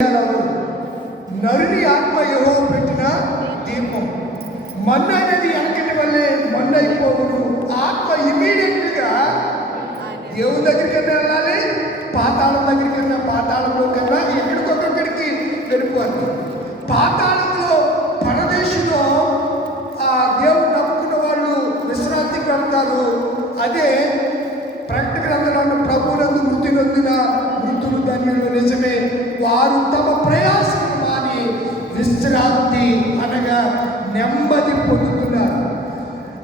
నరుని ఆత్మ యెహోవా పెట్టిన దీపం. మన్ను అనేది వెనకటి వల్లే మన్ను అయిపోవును. ఆత్మ ఇమీడియట్గా దేవుని దగ్గరికి వెళ్ళాలి, పాతాళం దగ్గరికి వెళ్ళిన పాతాళంలో కన్నా ఎక్కడికొక్కడికి వెళ్ళిపోవాలి. పాతాళంలో పరదేశంలో దేవుడు నమ్ముకున్న వాళ్ళు విశ్రాంతికి వెళ్తారు. అదే ప్రకటన గ్రంథంలో ప్రభువునందు మృతి నొందిన మృతులు ధన్యులు నిజమే, వారు తమ ప్రయాసం మాని విశ్రాంతి అనగా నెమ్మది పొందుతున్నారు.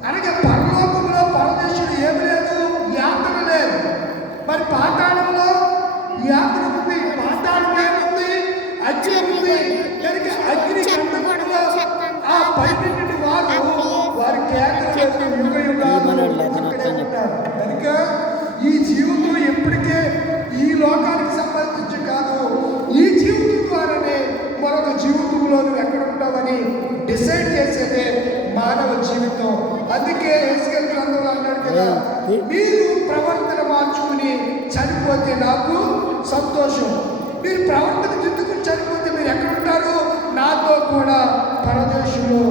అనగా పరలోకంలో పరదేశుడు ఏమి లేదు, యాత్ర లేదు. మరి పాతాళంలో యాత్ర ఉంది, పాతాళం ఏముంది, అగ్ని ఉంది. కనుక అగ్ని కంటకుండా ఆ పైన వారి కేంద్రం యుగ యుగాలు కనుక ఈ జీవితం ఎప్పటికే ఈ లోకానికి సంబంధించి కాదు, ఈ జీవితం ద్వారానే మరొక జీవితంలో నువ్వు ఎక్కడ ఉంటావని డిసైడ్ చేసేదే మానవ జీవితం. అందుకే హెస్కేల్ గ్రంథంలో అన్నాడు కదా, మీరు ప్రవర్తన మార్చుకుని చనిపోతే నాకు సంతోషం. మీరు ప్రవర్తన దిద్దుకుని చనిపోతే మీరు ఎక్కడ ఉంటారు, నాతో కూడా పరదేశంలో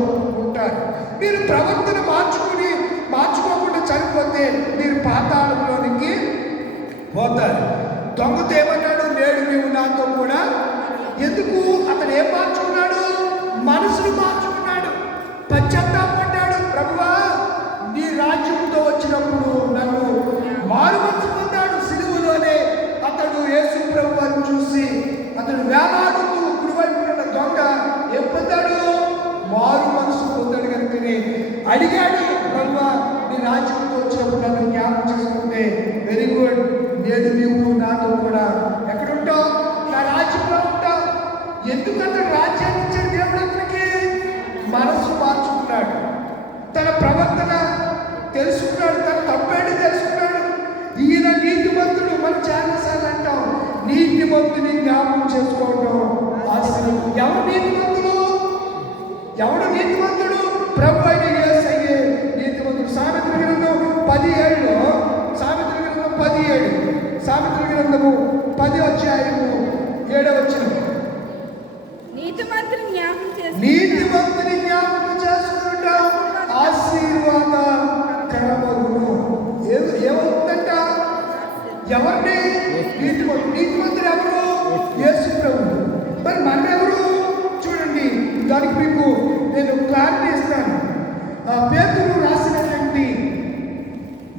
ఉంటారు. మీరు ప్రవర్తన మార్చుకోకుండా చనిపోతే మీరు పాతాళంలోనికి పోతారు. దొంగతో ఏమన్నాడు, నేడు నీవు నాతో కూడా. ఎందుకు? అతను ఏం మార్చుకున్నాడు, మనసును మార్చుకున్నాడు, పశ్చాత్తాపడ్డాడు. ప్రభువా, నీ రాజ్యంతో వచ్చినప్పుడు నన్ను మారు మనసు పొందాడు. సిలువలోనే అతడు యేసు ప్రభువును చూసి అతడు వేలాడుతూ కుడివైపు ఉన్న దొంగ ఏం పొందాడు, మారు మనసు పొందాడు. కనుకని అడిగాడు, ప్రభువా, నీ రాజ్యంతో వచ్చినప్పుడు నన్ను జ్ఞాపకం చేసుకుంటే వెరీ గుడ్, నేడు నీవు నాతో కూడా ఎక్కడుంటావు, నా రాజ్యంలో ఉంటావు. ఎందుకంటే రాజ్యాన్ని ఇచ్చాడు దేవుడు అతనికి. మనసు మార్చుకున్నాడు, తన ప్రవర్తన తెలుసుకున్నాడు, తన తప్పేంటి తెలుసుకున్నాడు. ఈయన నీతిమంతుడు. మనం చాలాసార్లు అంటాం నీతిమంతుని జ్ఞాపకం చేసుకోవడం ఆశ్చర్యం. ఎవరు నీతిమంతుడు? ఎవడు నీతిమంతుడు? ప్రభు అయిన యేసయ్యే నీతిమంతుడు. సామెతల గ్రంథం 17 సామెతల గ్రంథం 17 సామెతల గ్రంథము 10 అధ్యాయము 7వ వచనం, నీతిమంతుని జ్ఞాపకం చేసుకున్నట ఆశీర్వాదకరమగును. ఏమవుతుందంట? ఎవరిని? నీతిమంతుడు ఎవరు? యేసు ప్రభువు. మరి మనం ఎవరు? చూడండి, దానికి మీకు నేను క్లారిటీ ఇస్తాను. పేతురు రాసినటువంటి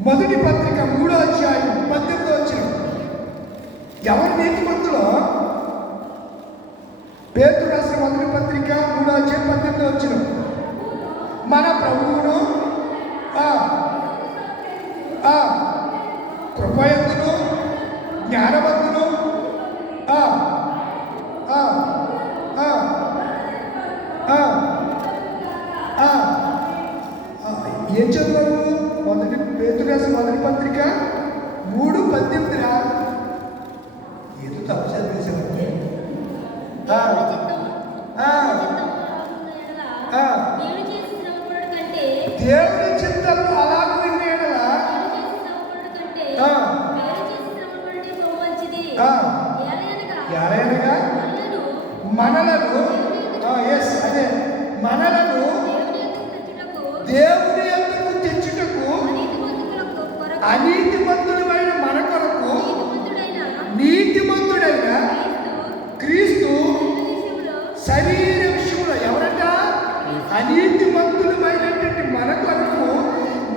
మొదటి పత్రిక 3వ అధ్యాయం 18వ వచనం. ఎవరు నీతిమంతులో? పేతురు రాసిన మొదటి పత్రిక 3వ అధ్యాయం 18వ వచనం. మన ప్రభువును కృపయందును జ్ఞానవంతును ఏం చదువు? పేతురు రాసిన మొదటి పత్రిక 3:18. ఏదో తప్పు చదివేశారు. దేవుని చిత్తం అలాగే వినేలా మనలను అదే మనలను దేవుని యొద్దకు తెచ్చుటకు అనీతిమంతుడైన మన కొరకు నీతిమంతుడైన క్రీస్తు శరీర విషయంలో, ఎవరంట? అనీతిమంతుడమైనటువంటి మన కొరకు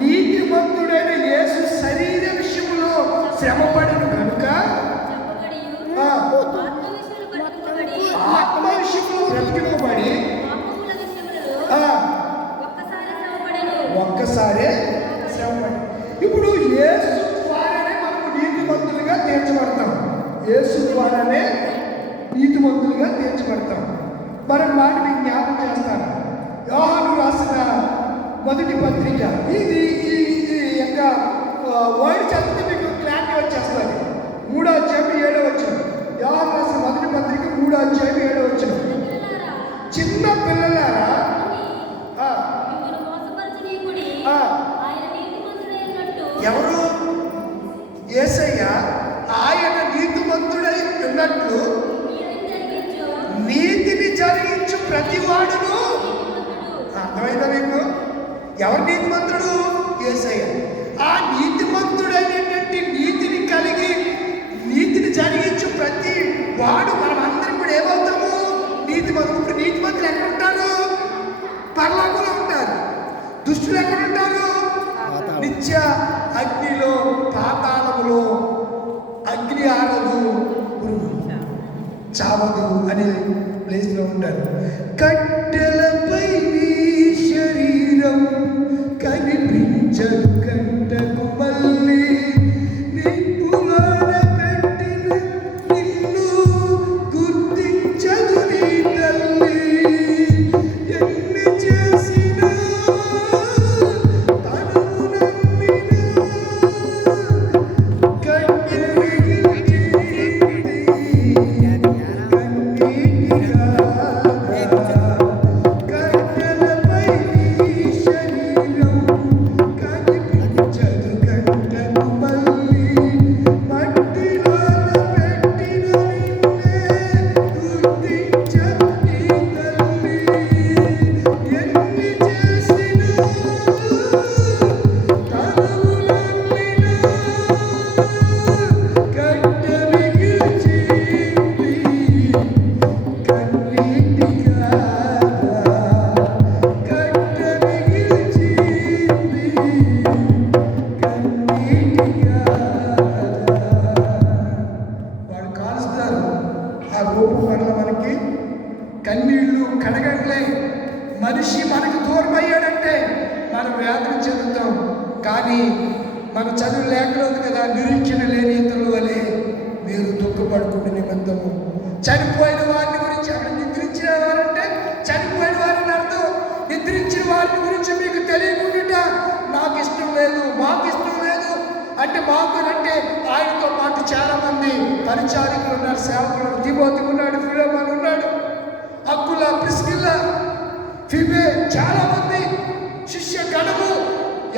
నీతిమంతుడైన యేసు శరీర విషయంలో శ్రమపడిన కనుక ఆత్మ విషయంలో బ్రతికింపబడి ఒక్కసారే శ్రమపడి. ఇప్పుడు యేసు ద్వారానే మనకు నీతిమంతులుగా తీర్చబడతాం. యేసు ద్వారానే నీతిమంతులుగా తీర్చబడతాం. మనం వాటిని జ్ఞాపకం చేస్తాను. యోహాను రాసిన మొదటి పత్రిక, ఇది యొక్క వర్డ్ చదివితే మీకు క్లారిటీ వచ్చేస్తుంది. 3వ అధ్యాయం 7వ వచనం. యోహాను రాసిన మొదటి పత్రిక 3వ అధ్యాయం 7వ వచనం. చిన్న పిల్లలారా, ఎవరు? యేసయ్య ఆయన నీతిమంతుడై ఉన్నట్లు ప్రతి వాడును. అర్థమైందా మీకు? ఎవరు నీతిమంతుడు? యేసయ్య. ఆ నీతిమంతుడైనటువంటి నీతిని కలిగి నీతిని జరిగించు ప్రతి వాడు మనం అందరం కూడా ఏమవుతాము? నీతిమంతుడు. ఇప్పుడు నీతిమంతులు ఎక్కడ ఉంటారు? పరలోకంలో ఉంటారు. దుష్టులు ఎక్కడ ఉంటారు? నిత్య అగ్నిలో, పాతాళములో. అగ్ని ఆరదు, చావదు అనే ప్లేస్లో ఉంటారు. కట్టెలపై నీ శరీరం కనిపించదు కంటకు మళ్ళీ, నిప్పులోన పెట్టిన నిన్ను గుర్తించదు నీ తల్లి. ఎన్ని చేసినా తనను నమ్మినా కట్టె కన్నీళ్లు కడగట్లే. మనిషి మనకు దూరం అయ్యాడంటే మనం వేదన చెందుతాం. కానీ మన చదువు లేకలేదు కదా, నిరీక్షణ లేని ఇతరుల వలె మీరు దుఃఖపడుకునే నిమిత్తము. చనిపోయిన వారిని గురించి, అక్కడ నిద్రించిన వారంటే చనిపోయిన వారిని అర్థం. నిద్రించిన వారిని గురించి మీకు తెలియకుండా నాకు ఇష్టం లేదు, మాకు ఇష్టం లేదు అంటే మాకు అంటే ఆయనతో పాటు చాలా మంది పరిచారికులు ఉన్నారు, సేవకులు. తిమోతి ఉన్నాడు, ఫిలోమోను ఉన్నాడు, అక్కుల, ప్రిస్కిల్లా, ఫిబే, చాలా మంది శిష్య గణము.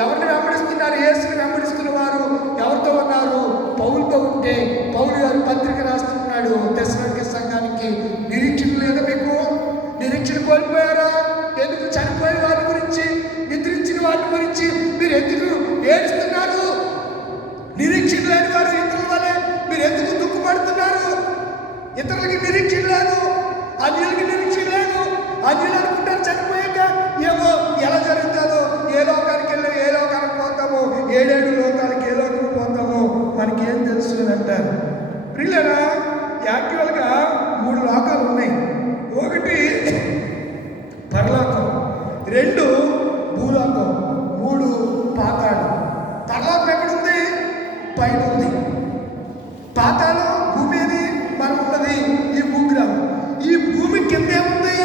ఎవరిని వెంబడిస్తున్నారు? యేసుని వెంబడిస్తున్న వారు ఎవరితో ఉన్నారు? పౌలుతో ఉంటే పౌలు గారు పత్రిక రాస్తున్నాడు తెస్సలోనికే సంఘానికి. నిరీక్షణ లేదా మీకు? నిరీక్షణ కోల్పోయారా? ఎందుకు? చనిపోయిన వారి గురించి, నిద్రించిన వారి గురించి మీరు ఎందుకు ఏడుస్తున్నారు? నిరీక్షణ లేని వారు ఇతరుల వలె మీరు ఎందుకు దుఃఖపడుతున్నారు? ఇతరులకి నిరీక్షణ లేదు, అన్యులకి నిరీక్షణ లేదు. అన్యులు అనుకుంటారు చనిపోయాక ఏమో ఎలా జరుగుతుందో, ఏ లోకానికి వెళ్ళి ఏ లోకానికి పోతామో, 7 లోకాలకి ఏ లోకం పోతామో మనకేం తెలుసు అని అంటారు. ప్రియులరా, యాక్చువల్గా 3 లోకాలు ఉన్నాయి. 1 పరలోకం, 2 భూలోకం, 3 పాతాళం. పరలోకం ఎక్కడుంది? పైన ఉంది. పాతాళం భూమి ఏది? మనం ఉన్నది ఈ భూగ్రహం. ఈ భూమి కింద ఏముంది?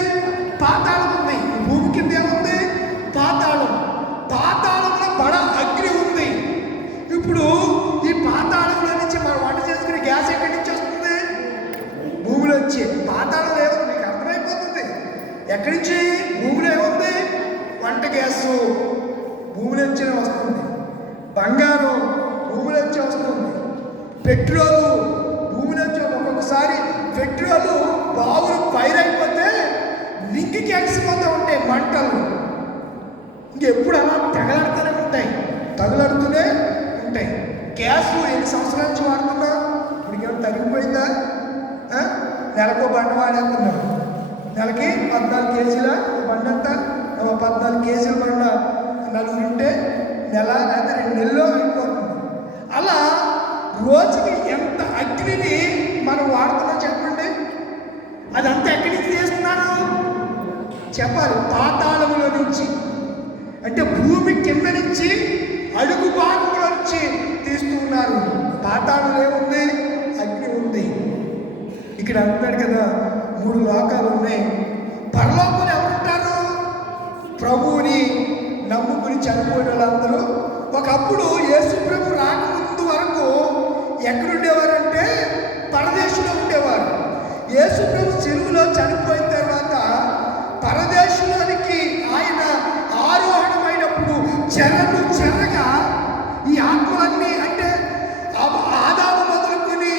పాతాళం ఉంది. భూమి కింద ఏముంది? పాతాళం. పాతాళంలో బడ అగ్ని ఉంది. ఇప్పుడు ఈ పాతాళంలో నుంచి మనం వంట చేసుకునే గ్యాస్ ఎక్కడి నుంచి వస్తుంది? భూమిలో వచ్చి. పాతాళం ఏముంది? మీకు అర్థమైపోతుంది ఎక్కడి నుంచి. భూమిలో ఏముంది? వంట గ్యాసు భూమిలో నుంచే వస్తుంది. బంగారం భూమిలో నుంచి వస్తుంది. పెట్రోలు భూమిలో నుంచి. ఒక్కొక్కసారి పెట్రోలు బావులు ఫైర్ అయిపోతే లింక్కి ఎక్కిపోతూ ఉంటాయి మంటలు. ఇంకెప్పుడు అలా తగలాడుతూనే ఉంటాయి. గ్యాస్ ఎన్ని సంవత్సరాల నుంచి వాడుతున్నా? ఇప్పటికేమో తగ్గిపోయిందా? నెలకు బండ వాడేస్తున్నాం. నెలకి 14 కేజీల బండ అంతా 14 కేజీల బండ నలుగురు ఉంటే నెల లేదా 2 నెలల్లో అయిపోతుంది. అలా రోజుకి ఎంత అగ్నిని మనం వాడుతున్నాం చెప్పండి. అదంతా ఎక్కడి నుంచి తీస్తున్నాను చెప్పాలి? పాతాళములో నుంచి. అంటే భూమి కింద నుంచి, అడుగు భాగంలో నుంచి తీస్తూ ఉన్నారు. పాతాళంలో ఏముంది? అగ్ని ఉంది. ఇక్కడ అంటున్నాడు కదా 3 లోకాలు ఉన్నాయి. పరలోకంలో ఎవరుంటారు? ప్రభువుని నమ్ముకుని చనిపోయిన వాళ్ళందరూ. ఒకప్పుడు యేసు ప్రభు రాకముందు వరకు ఎక్కడుండేవారంటే పరదేశంలో ఉండేవారు. యేసు ప్రభు సిలువలో చనిపోయిన తర్వాత పరదేశంలోనికి ఆయన ఆరోహణమైనప్పుడు చెరగా ఈ ఆత్మలన్నీ, అంటే ఆదాము మొదలుకొని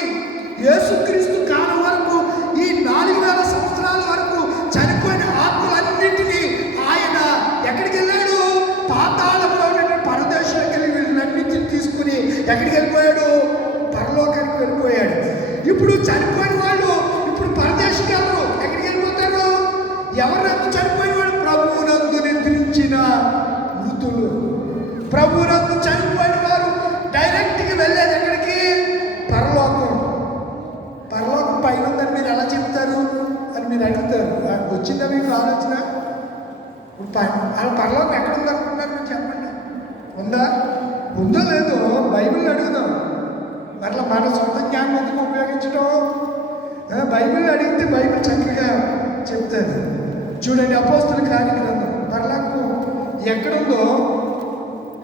యేసుక్రీస్తు కాలం వరకు, ఈ 4000 సంవత్సరాల వరకు చనిపోయిన ఆత్మ ఎక్కడికి వెళ్ళిపోయాడు? పరలోకానికి వెళ్ళిపోయాడు. ఇప్పుడు చనిపోయిన వాళ్ళు ఇప్పుడు పరదేశికి వెళ్ళరు. ఎక్కడికి వెళ్ళిపోతారు? ఎవరినందు చనిపోయిన వాడు? ప్రభువునందు నిద్రించిన మృతులు. ప్రభువునందు చనిపోయిన వారు డైరెక్ట్గా వెళ్ళేది ఎక్కడికి? పరలోకం. పరలోకం పైన ఉందని మీరు ఎలా చెప్తారు అని మీరు అడుగుతారు. వచ్చిందా మీకు ఆలోచన? పరలోకం ఎక్కడ ఉందనుకుంటున్నారు మీరు చెప్పండి. ఉందా? ఉందో లేదో బైబిల్ అడుగుదాం. అట్లా మన సొంత జ్ఞానం ఎందుకు ఉపయోగించడం? బైబిల్ అడిగితే బైబిల్ చక్కగా చెప్తారు. చూడండి, అపోస్తుల కార్యగ్రంథం పరలోకం ఎక్కడుందో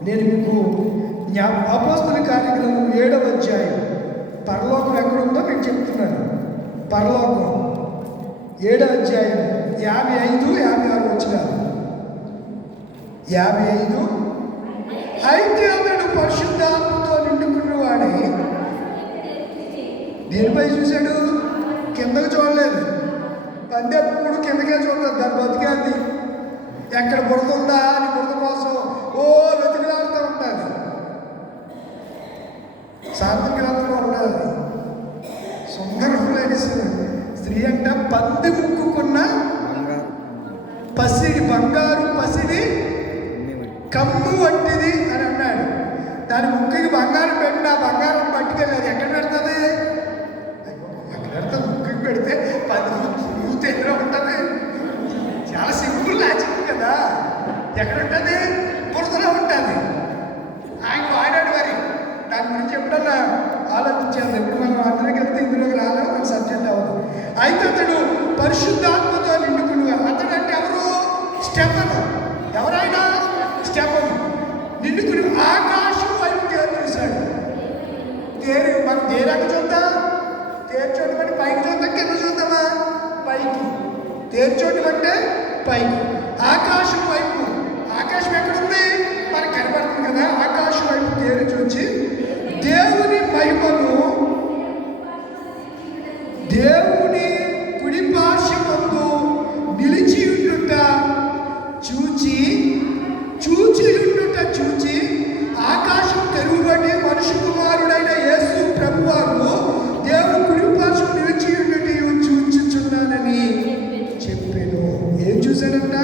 నేను మీకు అపోస్తుల కార్యగ్రంథం 7వ అధ్యాయం పరలోకం ఎక్కడుందో మీకు చెప్తున్నాను. పరలోకం 7వ అధ్యాయం 55, 56 వచ్చినారు. 55. అయితే అతడు పరిశుద్ధాత్మతో నిండుకున్నవాడై దేనిపై చూశాడు? కిందకు చూడలేదు. పంది ఎప్పుడు కిందకే చూడలేదు. దాని బతికేది ఎక్కడ బురద ఉందా అని బురద కోసం వెతికిలాడుతూ ఉంటుంది. సాంతగ్రంథంలో ఉన్నది సుందరం లేని స్త్రీ అంట పంది ముక్కుకున్న పసిడి బంగారు పసిడి కమ్ము వంటిది అని అన్నాడు. దాని ముక్కుకి బంగారం పెట్టిన ఆ బంగారం పట్టుకెళ్ళాలి. ఎక్కడ పెడుతుంది? ఎక్కడ పెడుతుంది? ముక్కుకి పెడితే 10 మూత ఎదురు ఉంటుంది. చాలా సింపుల్ లాజిక్ కదా. ఎక్కడ ఉంటుంది? బురదలో ఉంటుంది. ఆయన వాడాడు. మరి దాని గురించి ఎప్పుడన్నా ఆలోచించాలి. ఎప్పుడు మనం అందరికి వెళ్తే ఇందులోకి రాలేదు, మన సబ్జెక్ట్ అవ్వదు. అయితే అతడు పరిశుద్ధాత్మతో నిండుకుని, అతడు అంటే ఎవరు? స్టెఫను. ఎవరైనా స్టెఫను నిండుకుని ఆకాశం వైపు తేరు చూశాడు. మనం తేరాక చూద్దాం. తేర్చోటి బట్టి పైకి చూద్దాం, కింద చూద్దామా? పైకి. తేర్చోటి అంటే పైకి. ఆకాశం వైపు. ఆకాశం ఎక్కడుంది? మనకు కనబడుతుంది కదా. ఆకాశం వైపు తేరు చూచి దేవుని మహిమను, దేవుని కుడి పార్శ్వమందు నిలిచి ఉండుట చూచి ఆకాశం తెరువబడి మనుష్య కుమారుడైన యేసు ప్రభువారు దేవుని కుడి పార్శ్వం నిలిచి ఉండుట చూచుచున్నానని చెప్పాను. ఏం చూశాడంట?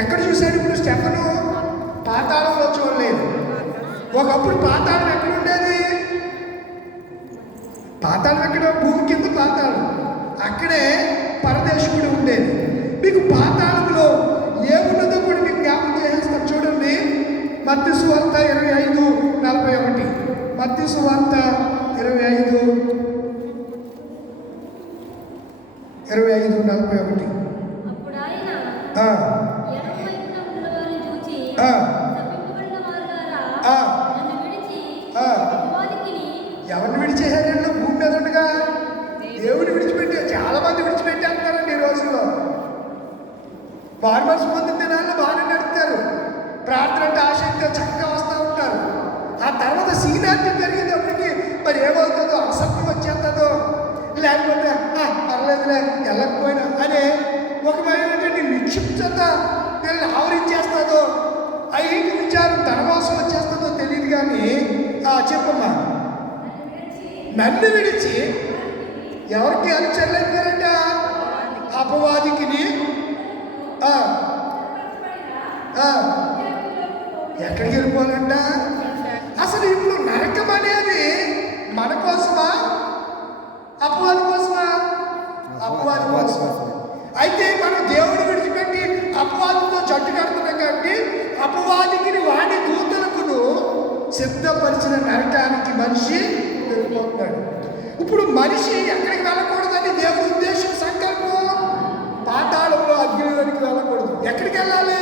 ఎక్కడ చూశాడు? ఇప్పుడు స్టెఫను పాతాళంలో చూడలేదు. ఒకప్పుడు పాతాళం ఎక్కడుండేది? పాతాళం ఎక్కడ? భూమి కింద పాతాళం. అక్కడే పరదేశుడు ఉండేది. మీకు పాతాళంలో ఏమున్నదో కూడా మీకు జ్ఞాపకం చేసేస్తారు. చూడండి, మత్తయి సువార్త 25:41. మత్తయి సువార్త 25:41. ఎవరిని విడిచేశారండి? భూమి మీద ఉండగా దేవుని విడిచిపెట్టే చాలా మంది విడిచిపెట్టేస్తారండి ఈ రోజుల్లో. ఫార్మర్స్ మంది దినాల్లో బాగానే నడుపుతారు. ప్రార్థన అంటే ఆసక్తిగా చక్కగా వస్తూ ఉంటారు. ఆ తర్వాత సీనియారిటీ పెరిగేటప్పటికి మరి ఏమవుతుందో, అసత్యం వచ్చేస్తుందో, లేకపోతే పర్లేదులే వెళ్ళకపోయినా అనే ఒక ఏంటంటే నిక్షిప్తత వీళ్ళని ఆవరించేస్తుందో, ఐదు విచారం ధనవాసం వచ్చేస్తుందో తెలియదు. కానీ చెప్పమ్మా, నన్ను విడిచి ఎవరికి అనుచరులైపోయారంట? అపవాదికి. ఎక్కడికి వెళ్ళిపోవాలంట? అసలు ఇప్పుడు నరకం అనేది మన కోసమా? అపవాది కోసమా? అపవాది కోసమా. అయితే మనం దేవుడు విడిచిపెట్టి అపవాదితో జట్టు కడుతున్నాం కాబట్టి అపవాదికి వాడి దూతలకును సిద్ధపరిచిన నరకానికి మనిషి వెళ్ళిపోతున్నాడు. ఇప్పుడు మనిషి ఎక్కడికి వెళ్ళకూడదని దేవుడి ఉద్దేశం, సంకల్పం. పాతాళంలో అగ్నిలోనికి వెళ్ళకూడదు. ఎక్కడికి వెళ్ళాలి?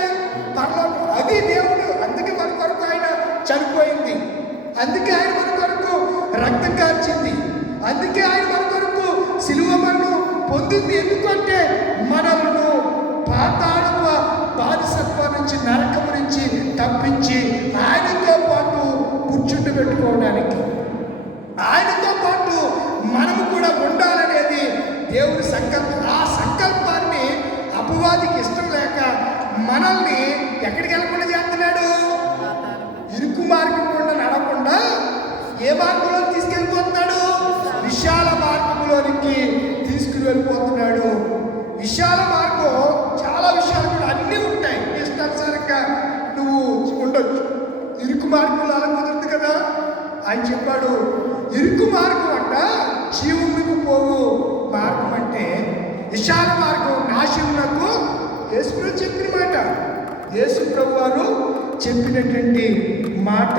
పరలోకం. అది దేవుడు. అందుకే మన కొరకు ఆయన చనిపోయింది. అందుకే ఆయన మన కొరకు రక్తం కార్చింది. అందుకే ఆయన మన కొరకు సిలువ మరణం పొందింది. ఎందుకంటే మనల్ని పాతాళ బానిసత్వం నుంచి, నరకం నుంచి తప్పించి ఆయనతో పాటు కూర్చుండి పెట్టుకోవడానికి, ఆయనతో పాటు మనము కూడా ఉండాలనేది దేవుడి సంకల్పం. ఆ సంకల్పాన్ని అపవాదికి ఇష్టం లేక మనల్ని ఎక్కడికి వెళ్ళకుండా చేస్తున్నాడు? ఇరుకు మార్గం కూడా నడకుండా వెళ్ళిపోతున్నాడు. విశాల మార్గం చాలా విషయాలు కూడా అన్నీ ఉంటాయి. ఇష్టానుసారంగా నువ్వు ఉండొచ్చు. ఇరుకు మార్గంలో అలా కుదరదు కదా. ఆయన చెప్పాడు ఇరుకు మార్గం అంట జీవమునకు పోవు మార్గం అంటే విశాల మార్గం నాశనమునకు యేసు ప్రభు చెప్పిన మాట. యేసు ప్రభు వారు చెప్పినటువంటి మాట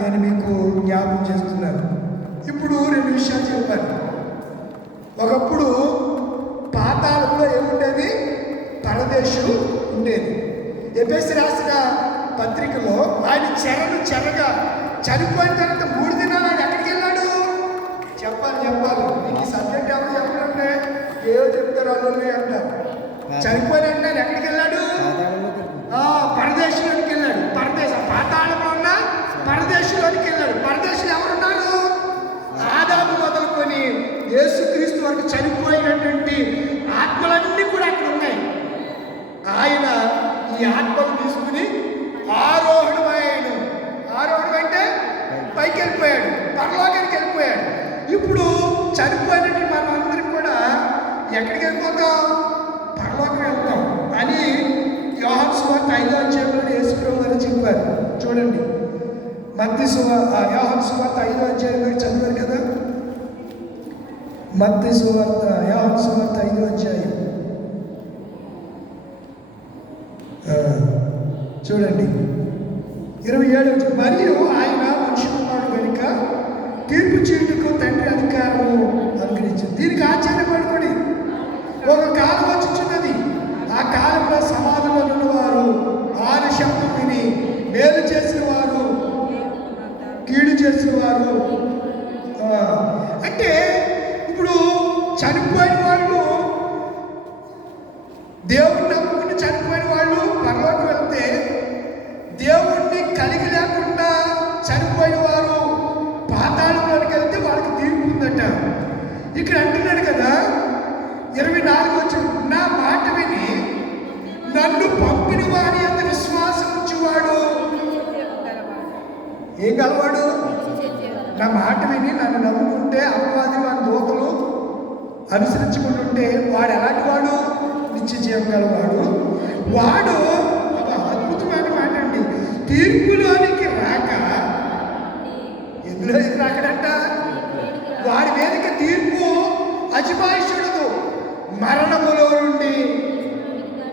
నేను మీకు జ్ఞాపకం చేస్తున్నాను. ఇప్పుడు 2 విషయాలు చెప్పాను. ఒకప్పుడు పాతాళంలో ఏముండేది? పరదేశుడు ఉండేది. ఎఫెసీ రాసిన పత్రికలో ఆయన చెరగా చనిపోయిన తర్వాత 3 దినాలు ఆయన ఎక్కడికి వెళ్ళాడు? చెప్పాలి మీకు ఈ సబ్జెక్ట్ ఎవరు చెప్పాలంటే ఏదో చెప్తారు వాళ్ళు అంటారు. చనిపోయిన ఆయన ఎక్కడికి వెళ్ళాడు? పరదేశంలోనికి వెళ్ళాడు. పాతాళంలో ఉన్న పరదేశంలోనికి వెళ్ళాడు. పరదేశంలో ఎవరున్నారు? ఆదాము మొదలుకొని యేసుక్రీస్తు వరకు చనిపోయినటువంటి ఆత్మలన్నీ కూడా అక్కడ ఉన్నాయి. ఆయన ఈ ఆత్మను తీసుకుని ఆరోహణమయ్యాడు. ఆరోహణం అంటే పైకి వెళ్ళిపోయాడు, పరలోకానికి వెళ్ళిపోయాడు. ఇప్పుడు చనిపోయినట్టు మనం అందరం కూడా ఎక్కడికి వెళ్ళిపోతాం? పరలోకం వెళ్తాం అని యోహాను సువార్త 5వ అధ్యాయంలో యేసు ప్రభు గారు చెప్పారు. చూడండి, యోహాను సువార్త 5వ అధ్యాయంలో చదివారు కదా. యోహాను సువార్త 5వ అధ్యాయం చూడండి 27. మరియు ఆయన మనిషి కుమారుడు కనుక తీర్పు చేయుటకు తండ్రి అధికారము అనుగ్రహించింది. దీనికి ఆశ్చర్యపడుకోండి. ఒక కాలం వచ్చుచున్నది, ఆ కాలంలో సమాధిలో ఉన్నవారు ఆయన శబ్దం విని మేలు చేసిన వారు కీడు చేసిన వారు. అంటే ఇప్పుడు చనిపోయిన వాళ్ళు, దేవుణ్ణి నమ్ముకుని చనిపోయిన వాళ్ళు పరలోకి వెళ్తే, దేవుణ్ణి కలిగి లేకుండా చనిపోయిన వారు పాతాళంలోకి వెళ్తే వాళ్ళకి తీర్పు ఉందట. ఇక్కడ అంటున్నాడు కదా 24 వచ్చి, నా మాట విని నన్ను పంపిన వారి యొక్క విశ్వాసం ఉంచేవాడు ఏం గలవాడు? నా మాట విని నన్ను నమ్ముకుంటే, అపవాది వారి దూతలు అనుసరించుకుంటుంటే వాడు ఎలాంటి వాడు? నిత్య జీవం గలవాడు. వాడు అద్భుతమైన మాట అండి. తీర్పులోనికి రాక, ఎందులో రాకడంట? వాడి మీదక తీర్పు అజమాయిషుడు మరణములో నుండి,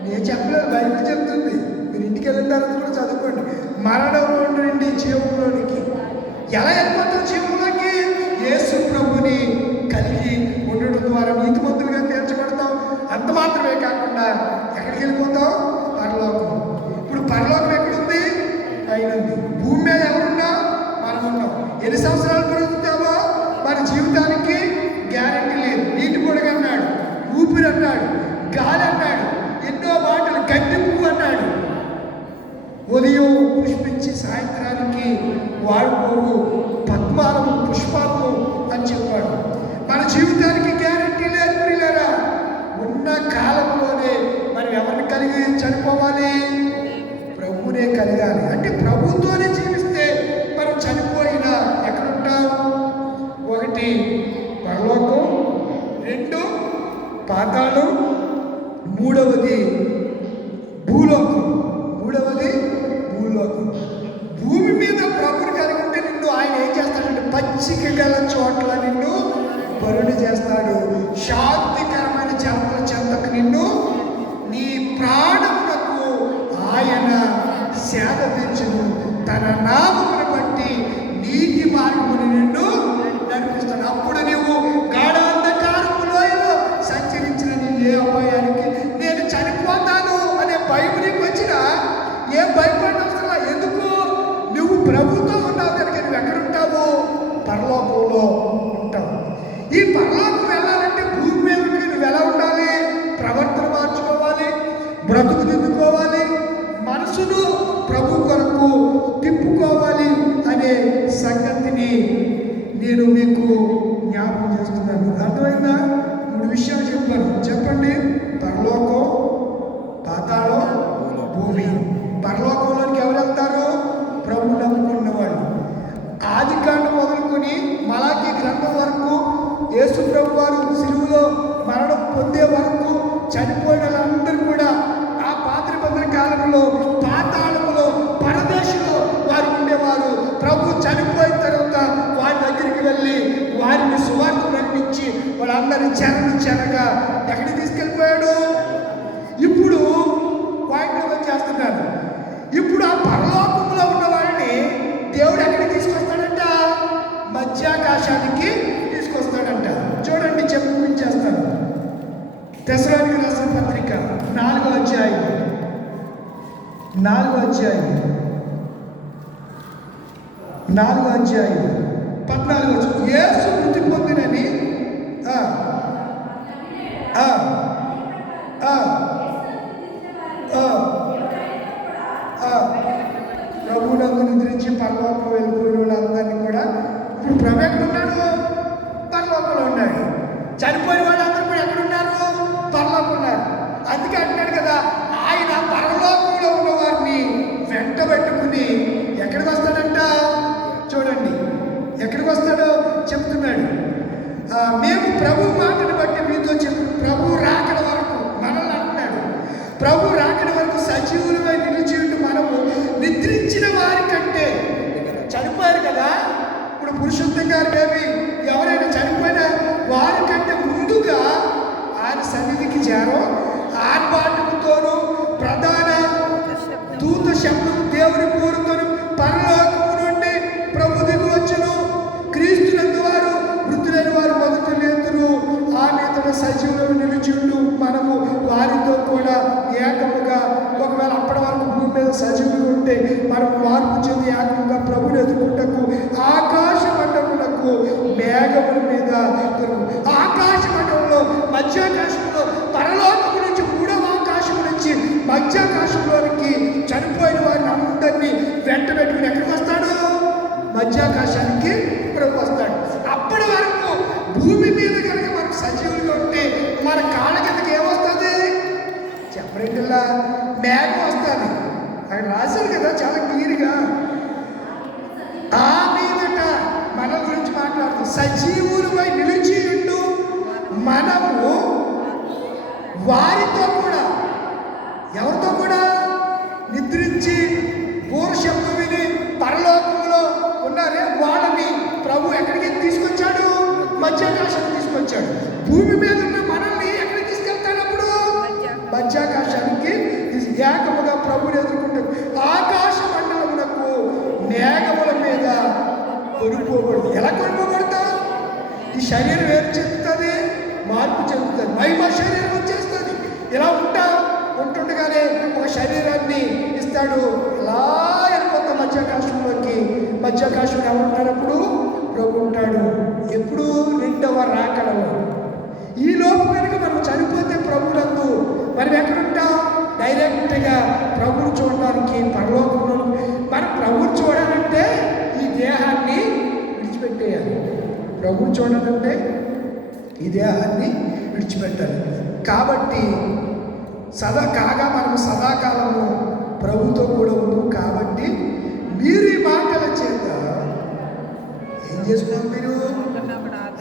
నేను చెప్పలేదు, బైబిల్ చెప్తుంది. మీరు ఇంటికి వెళ్ళిన తర్వాత కూడా చదువుకోండి. మరణంలో నుండి జీవంలోనికి ఎలా వెళ్ళిపోతాం? జీవంలోకి యేసు ప్రభుని కలిగి ఉండడం ద్వారా నీతిమంతులుగా తీర్చబడతాం. అంత మాత్రమే కాకుండా ఎక్కడికి వెళ్ళిపోతాం? పరలోకం. ఇప్పుడు పరలోకం ఎక్కడుంది? పైన ఉంది. భూమి మీద ఎవరున్నా మనం ఉన్నాం. ఎన్ని సంవత్సరాలు పెరుగుతామో మన జీవితానికి గ్యారెంటీ లేదు. నీటి పొడిగా అన్నాడు, ఊపిరి అన్నాడు, గాలి అన్నాడు, ఎన్నో మాటలు, గడ్డి పువ్వు అన్నాడు. ఉదయం పుష్పించి సాయంత్రానికి వాడుకోడు పద్మాలము పుష్పాలము అని చెప్పాడు. మన జీవితానికి గ్యారెంటీ లేదు. ప్రియులారా, ఉన్న కాలంలోనే మనం ఎవరిని కలిగి చనిపోవాలి? ప్రభువునే కలగాలి. అంటే ప్రభుతోనే జీవిస్తే మనం చనిపోయినా ఎక్కడుంటాం? 1 పరలోకం, 2 పాతాళం, 3వది భూలోకం. భూమి మీద ప్రభుని కలిగి ఉంటే నిన్ను ఆయన ఏం చేస్తాడంటే పచ్చిక గల చోట్ల నిన్ను బరుడు చేస్తాడు. శాంతికరమైన జలముల చెంతకు నిన్ను, నీ ప్రాణములకు ఆయన సేద తెచ్చును. తన నామమును బట్టి నీతి మార్గమును నిన్ను నడిపిస్తాడు. అప్పుడు నీవు గాఢాంధకారపు లోయలో సంచరించిన నీ ఏ అపాయానికి నేను చనిపోతాను అనే భయం నీకు వచ్చినా ఏం భయపడవసరం. ఎందుకు? నువ్వు ప్రభుత్వం ఉన్నావు కనుక నువ్వు ఎక్కడుంటావు? పరలోకంలో ఉంటావు. ఈ పరలోకం వెళ్ళాలంటే భూమి మీద నువ్వు ఎలా ఉండాలి? ప్రవర్తన మార్చుకోవాలి, బ్రతుకు దిద్దుకోవాలి, మనసును ప్రభు కొరకు తిప్పుకోవాలి అనే సంగతిని నేను మీకు జ్ఞాపకం చేస్తున్నాను. అర్థమైందా? 3 విషయాలు చెప్పాను. చెప్పండి. పరలోకం, పాతాళం, భూమి. పరలోకంలోనికి ఎవరు వెళ్తారు? ప్రభు నమ్ముకున్న వాళ్ళు. ఆదికాండం మొదలుకొని మలాకీ గ్రంథం వరకు యేసు ప్రభు వారు సిలువలో మరణం చనిపోయిన వాళ్ళందరూ కూడా ఆ పాత నిబంధన కాలంలో పాతాళములో పరదేశంలో వారు ఉండేవారు. ప్రభు చనిపోయిన తర్వాత వారి దగ్గరికి వెళ్ళి వారిని సువార్త ప్రకటించి వాళ్ళందరినీ చెరగా ఎక్కడికి తీసుకెళ్ళిపోయాడు. ఇప్పుడు వాటిలో వచ్చేస్తున్నారు. ఇప్పుడు ఆ పరలోకంలో ఉన్న వారిని దేవుడు ఎక్కడికి తీసుకొస్తాడంట? మధ్యాకాశానికి తీసుకొస్తాడంట. చూడండి, చూపించేస్తాను. తెస్సలోనికీయులకు రాసిన పత్రిక 4వ అధ్యాయం 14 యేసు మృతి పొందినని ప్రభువునందు నిద్రించి పరలోకం వెళ్ళిపోయిన వాళ్ళందరినీ కూడా ఇప్పుడు ప్రభు ఎక్కడున్నాడు? పరలోకంలో ఉన్నాడు. చనిపోయిన వాళ్ళందరూ కూడా ఎక్కడున్నారు? పరలోకం ఉన్నారు. అందుకే అంటున్నాడు కదా, ఆయన పరలోకంలో ఉన్న వారిని వెంట పెట్టుకుని ఎక్కడికి వస్తాడంట? చూడండి ఎక్కడికి వస్తాడో చెప్తున్నాడు. మేము ప్రభు మాటను బట్టి మీతో చెప్పు, ప్రభు రాకడ వరకు మనల్ని అంటున్నాడు. ప్రభు రాకడ వరకు సజీవులమై నిలిచి ఉంటూ మనము నిద్రించిన వారి కంటే, చనిపోయారు కదా ఇప్పుడు పురుషోత్తం గారు బేబీ ఎవరైనా చనిపోయిన వారి కంటే ముందుగా ఆయన సన్నిధికి చేరో ఆర్భాటముతోనూ ప్రధాన దూత శబ్దం దేవుని కోరుతోను పరలోకము నుండి ప్రభు దిగి వచ్చును. క్రీస్తునందు వారు మృతులైన వారు మొదట లేతురు. ఆమె తన సజీవులను నిలిచిండు. మనము వారితో కూడా ఏకముగా, ఒకవేళ అప్పటి వరకు భూమి మీద సజీవులు ఉంటే మనం మార్పు చెంది ఏకముగా ప్రభుని ఎదుర్కొంటకు ఆకాశ మండములకు మేఘముల మీద, ఆకాశ మండలంలో మధ్యాకాశంలో పరలోకము నుంచి 3వ ఆకాశం నుంచి మధ్యాకాశంలోనికి చనిపోయిన వారిని అందరినీ వెంట పెట్టుకుని ఎక్కడికి వస్తాడు? మధ్యాకాశానికి ప్రభు వస్తాడు. అప్పటి వరకు భూమి మీద కనుక మనకు సజీవులుగా ఉంటే మన కాళ్ళ కిందకి ఏమొస్తుంది? చెప్పరేలా మేఘం వస్తుంది. అక్కడ రాశారు కదా చాలా క్లియర్గా. ఆ మీదట మన గురించి మాట్లాడుతూ సజీవులపై నిలిచి ఉంటూ మనము వారితో కూడా, ఎవరితో కూడా? నిద్రించి పూర్వశబ్దం విని పరలోకంలో ఉన్నారే వాళ్ళని ప్రభు ఎక్కడికి తీసుకొచ్చాడు? మధ్యాకాశానికి తీసుకొచ్చాడు. భూమి మీద ఉన్న మనల్ని ఎక్కడికి తీసుకెళ్తాడు? అప్పుడు మధ్యాకాశానికి ఏకముగా ప్రభుని ఎదుర్కొంటాడు. ఆకాశ మండలమునకు మేఘముల మీద కొనుక్కోబడుతుంది. ఎలా కొనుక్కోబడతావు? ఈ శరీరం ఏం చెందుతుంది? మార్పు చెందుతుంది. మహిమ శరీరం వచ్చేస్తుంది. ఇలా ఉంటుండగానే ఒక శరీరాన్ని ఇస్తాడు. అలా వెళ్ళిపోతా మధ్యాకాశంలోకి. మధ్యాకాశంలో ఎవరు ఉంటారు? అప్పుడు ప్రభు ఉంటాడు. ఎప్పుడు? 2వ రాకడలో. ఈ లోపు కనుక మనం చనిపోతే ప్రభునందు మనం ఎక్కడుంటాం? డైరెక్ట్గా ప్రభుని చూడడానికి పరలోకంలో. మనం ప్రభుని చూడాలంటే ఈ దేహాన్ని విడిచిపెట్టేయాలి. ప్రభుని చూడాలంటే ఈ దేహాన్ని విడిచిపెట్టాలి. కాబట్టి మనం సదాకాలము ప్రభుతో కూడా ఉన్నాం. కాబట్టి మీరు ఈ మాటల చేత ఏం చేస్తున్నారు? మీరు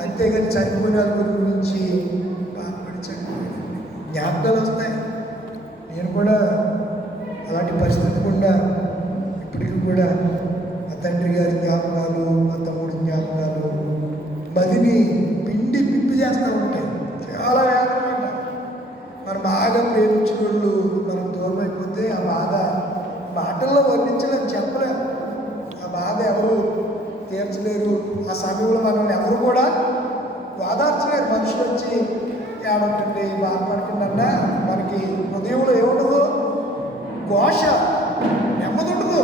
అంతేగాని చనిపోయిన గురించి బాధపడి చనిపోయిన జ్ఞాపకాలు వస్తాయి. నేను కూడా అలాంటి పరిస్థితి కూడా ఇప్పటికి కూడా మా తండ్రి గారి జ్ఞాపకాలు, మా తమ్ముడి జ్ఞాపకాలు మదిని పిండి పిప్పి చేస్తూ ఉంటాయి. చాలా వేదన. మనం బాగా ప్రేమించిన వాళ్ళు మనం దూరం అయిపోతే ఆ బాధ మాటల్లో వర్ణించలేము, చెప్పలేము. ఆ బాధ ఎవరు తీర్చలేరు. ఆ సమయంలో మనల్ని ఎవరు కూడా వాదార్చలేరు. మనుషులు వచ్చి ఏమంటుండే బాధపడుతుందన్నా మనకి హృదయంలో ఏముండదు? ఘోష, నెమ్మది ఉండదు.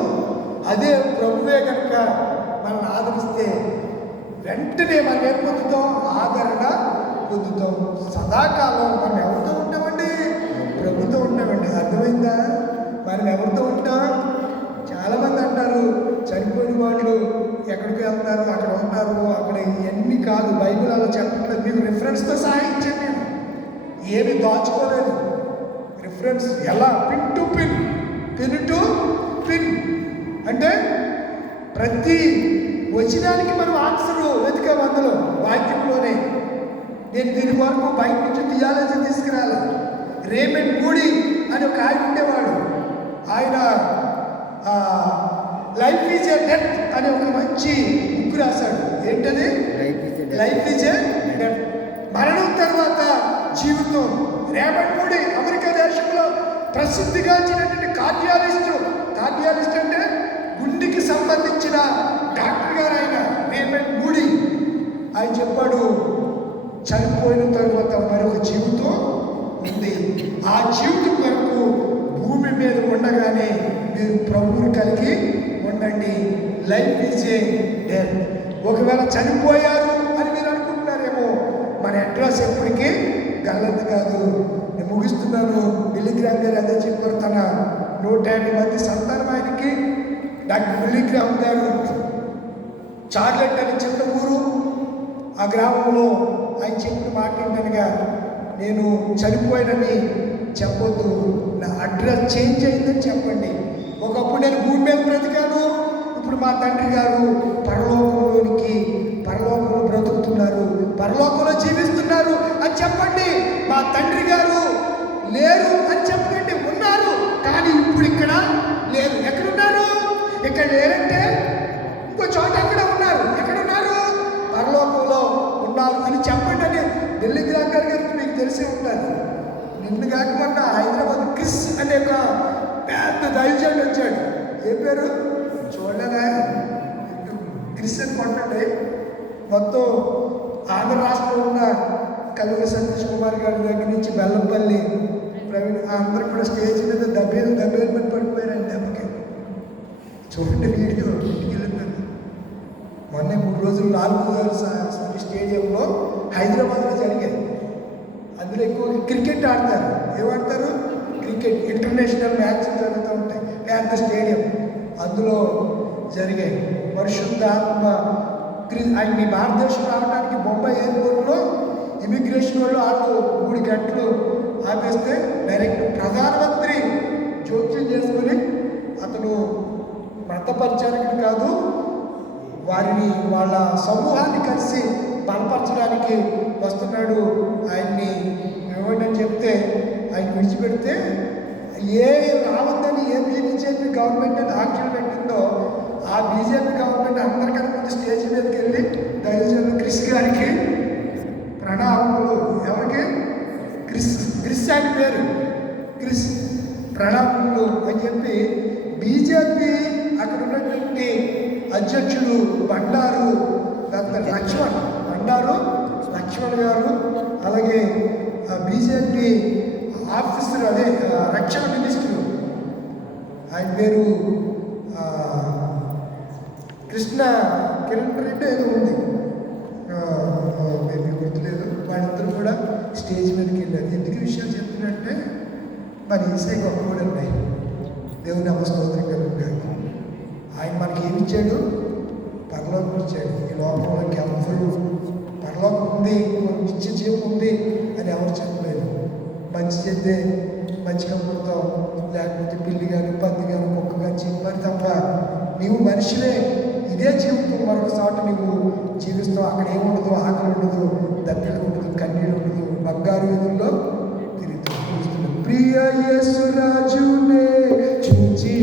అదే ప్రభువే కనుక మనల్ని ఆదరిస్తే వెంటనే మనం ఏం పొందుతాం? ఆదరణ పొందుతాం. సదాకాలం మనం ఎవరితో ఉంటామండి? ప్రభుతో ఉంటామండి. అర్థమైందా? మనం ఎవరితో ఉంటాం? చాలామంది అంటారు చనిపోయిన వాళ్ళు ఎక్కడికి వెళ్తారు, అక్కడ ఉంటారు, అక్కడ ఇవన్నీ కాదు. బైబిల్ అలా చెప్పట్లేదు. మీకు రిఫరెన్స్తో సాయించాను నేను, ఏమి దాచుకోలేదు. రిఫరెన్స్ ఎలా? Pin to pin, pin to pin. అంటే ప్రతి వచనానికి మనం ఆన్సర్ వెతికాం అందులో వాక్యంలోనే. నేను దీని వరకు బయట నుంచి థియాలజీ తీసుకురాలి. రేమండ్ మూడీ అని ఒక ఆయన ఉండేవాడు. ఆయన లైఫ్ ఈజ్ ఏ డెత్ అనే ఒక మంచి బుక్ రాశాడు. ఏంటది? లైఫ్ ఈజ్ ఏ డెత్, మరణం తర్వాత జీవితం. రేమండ్ మూడీ అమెరికా దేశంలో ప్రసిద్ధిగాంచినటువంటి కార్డియాలిస్ట్ అంటే గుండెకి సంబంధించిన డాక్టర్ గారు ఆయన రేమండ్ మూడీ. ఆయన చెప్పాడు, చనిపోయిన తర్వాత మరొక జీవితం ఉంది. ఆ జీవితం వరకు భూమి మీద ఉండగానే మీరు ప్రభువుని కలిగి ఉండండి. Life is a death. ఒకవేళ చనిపోయారు అని మీరు అనుకుంటున్నారేమో, మన అడ్రస్ ఎప్పటికీ గల్లది కాదు. నేను ముగిస్తున్నాను. బిల్లీ గ్రామ్ గారు అదే చెప్పారు. తన 150 మంది సంతానం ఆయనకి. డాక్టర్ బిల్లీ గ్రామ్ గారు చార్లెట్ అని చిన్న ఊరు, ఆ గ్రామంలో ఆయన చెప్పిన మాట ఏంటనగా, నేను చనిపోయానని చెప్పొద్దు, నా అడ్రస్ చేంజ్ అయిందని చెప్పండి. ఒకప్పుడు నేను భూమి మీద బ్రతికాను, ఇప్పుడు మా తండ్రి గారు పరలోకంలో బ్రతుకుతున్నారు, పరలోకంలో జీవిస్తున్నారు అని చెప్పండి. మా తండ్రి గారు లేరు అని చెప్పండి. ఉన్నారు, కానీ ఇప్పుడు ఇక్కడ లేరు. ఎక్కడున్నారు? ఇక్కడ లేరంటే ఇంకో చోట ఎక్కడ ఉన్నారు? ఎక్కడున్నారు? పరలోకంలో ఉన్నారు అని చెప్పండి అని ఢిల్లీ గ్రామ్ గారికి మీకు తెలిసే ఉంటారు. నిన్ను కాకుండా హైదరాబాద్ క్రిస్ అనే ఒక పెద్ద దైవజనుడు వచ్చాడు. ఏ పేరు చూడలేదా? క్రిస్ అని కొట్టండి. మొత్తం ఆంధ్ర రాష్ట్రంలో ఉన్న కలుగు సతీష్ కుమార్ గారి దగ్గర నుంచి బెల్లంపల్లి ప్రవీణ్ అందరూ కూడా స్టేజ్ మీద దబ్బేలు పడి పడిపోయారండి దెబ్బకి. చూడండి వీడియో, ఇంటికి వెళ్ళిపోయాను. మొన్న 3 రోజులు లాల్బాగ్ స్టేడియంలో హైదరాబాద్లో జరిగాయి. అందులో ఎక్కువ క్రికెట్ ఆడతారు. ఏమాడతారు? క్రికెట్. ఇంటర్నేషనల్ మ్యాచ్లు జరుగుతూ ఉంటాయి పెద్ద స్టేడియం. అందులో జరిగాయి. పరిశుద్ధాత్మ ఆయన మీ భారతదేశం రావడానికి బొంబాయి ఎయిర్పోర్ట్లో ఇమిగ్రేషన్ వాళ్ళు 3 గంటలు ఆపేస్తే డైరెక్ట్ ప్రధానమంత్రి జోక్యం చేసుకుని, అతను మతపరిచారకుడు కాదు, వాళ్ళ సమూహాన్ని కలిసి బలపరచడానికి వస్తున్నాడు, ఆయన్ని ఇవ్వండి అని చెప్తే ఆయన విడిచిపెడితే, రావద్దని బీజేపీ గవర్నమెంట్ అని ఆంక్షలు పెట్టిందో ఆ బీజేపీ గవర్నమెంట్ అందరికన్నా ముందు స్టేజ్ మీదకి వెళ్ళి దైవజనులు క్రిస్ గారికి ప్రణామములు. ఎవరికి? క్రిస్ ఆయన పేరు, క్రిస్. ప్రణామములు అని చెప్పి బీజేపీ అక్కడ ఉన్నటువంటి అధ్యక్షుడు బండారు లక్ష్మణ్ గారు, అలాగే బీజేపీ ఆఫీసర్, అదే రక్షణ మినిస్టర్, ఆయన పేరు కృష్ణ కిరణ్ రెడ్డి ఏదో ఉంది, మీకు గుర్తులేదు. వాళ్ళిద్దరూ కూడా స్టేజ్ మీదకి వెళ్ళారు. ఎందుకు విషయాలు చెప్తున్నట్టే, మరి ఈసే గొప్ప ఉన్నాయి. దేవుని నమస్కారం కలుగుతాడు. ఆయన మనకి ఏమి ఇచ్చాడు? పరలోకం ఇచ్చాడు. ఈ లోకంలోకి ఎవరు పరలోకం ఉంది, నిత్య జీవం ఉంది అని ఎవరు చెప్పలేదు. మంచి చేస్తే మంచిగా పుడతాం, లేకపోతే పిల్లి కానీ పంది కానీ కుక్క కానీ చెప్పారు తప్ప నీవు మనిషివే, ఇదే జీవితం మరొక చోట నువ్వు జీవిస్తావు. అక్కడ ఏముండదు, ఆకలి ఉండదు, దప్పిక ఉండదు, కన్నీళ్ళు ఉండదు, బంగారు వీధుల్లో తిరుగుతూ. ప్రియ యేసు రాజునే చూచి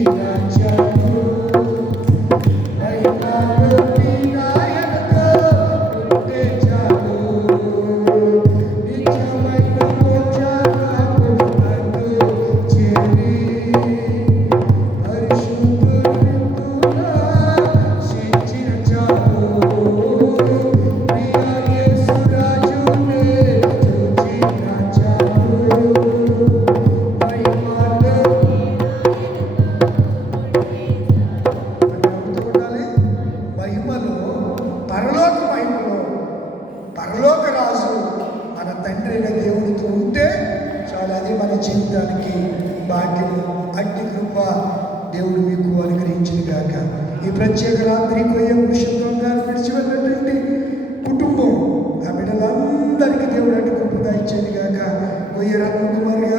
జీవితానికి భాగ్యము, అట్టి కృప దేవుడు మీకు అనుగ్రహించిన గాక. ఈ ప్రత్యేక రాత్రి కొయ్య పురుషత్వం గారు విడిచిపెట్టినటువంటి కుటుంబం, ఆ బిడ్డలందరికీ దేవుడు అట్టి కృప ఇచ్చేది గాక. కొయ్య రత్న కుమార్ గారు